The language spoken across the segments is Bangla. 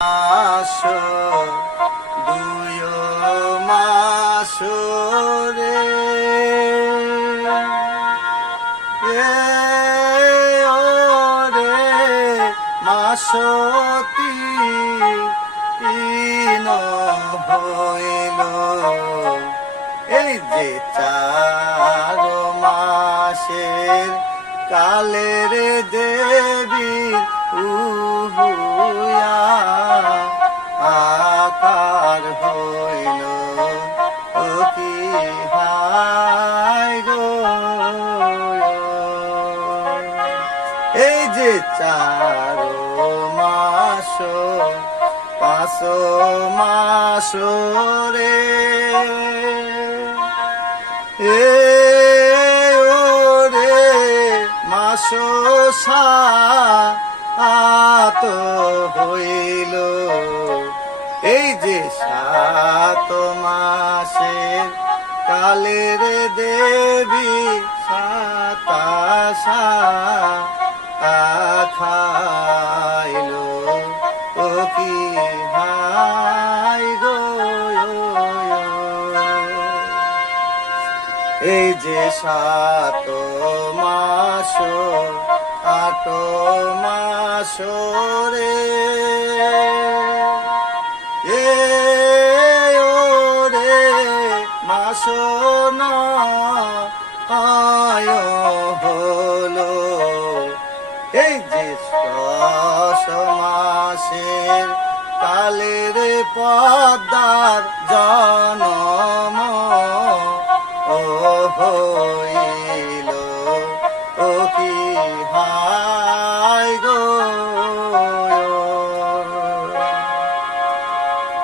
আসো দুয় মাসরে ওরে মাসতি ইন হইল এই যে 4 মাসের কালের দেবী উহুয়া আকার হইল ও কি হায় গো এই যে 4 মাস 5 মাস রে ওরে মাস সাত হইল এই যে 7 মাসের কালের দেবী 27 খাইল ও কি হায় গো এই যে 7 মাস 8 মাস রে ওরে মাস নয় হলো এই যে 10 মাসের কালের পদ্মার জনম ও হইল ও কি হায় গো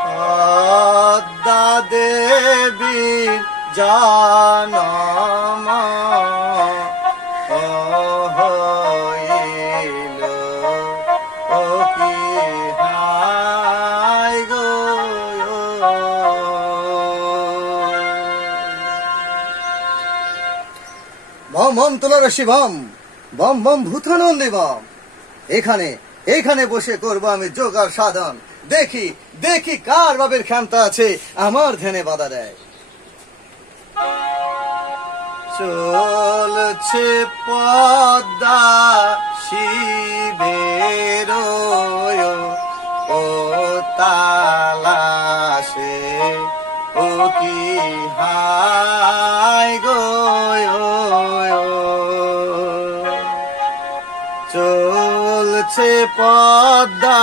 পদ্মা দেবীর জনম হইল ও কি হায় গো বম বম তুলরসি বম বম বম ভূতানন্দী বম এখানে এখানে বসে করবো আমি যোগ আর সাধন দেখি দেখি কার বাবের ক্ষমতা আছে আমার ধ্যানে বাধা দেয় চলছে পদ্মা শিবের ও তালাশে ও কি হায় গো চলছে পদ্মা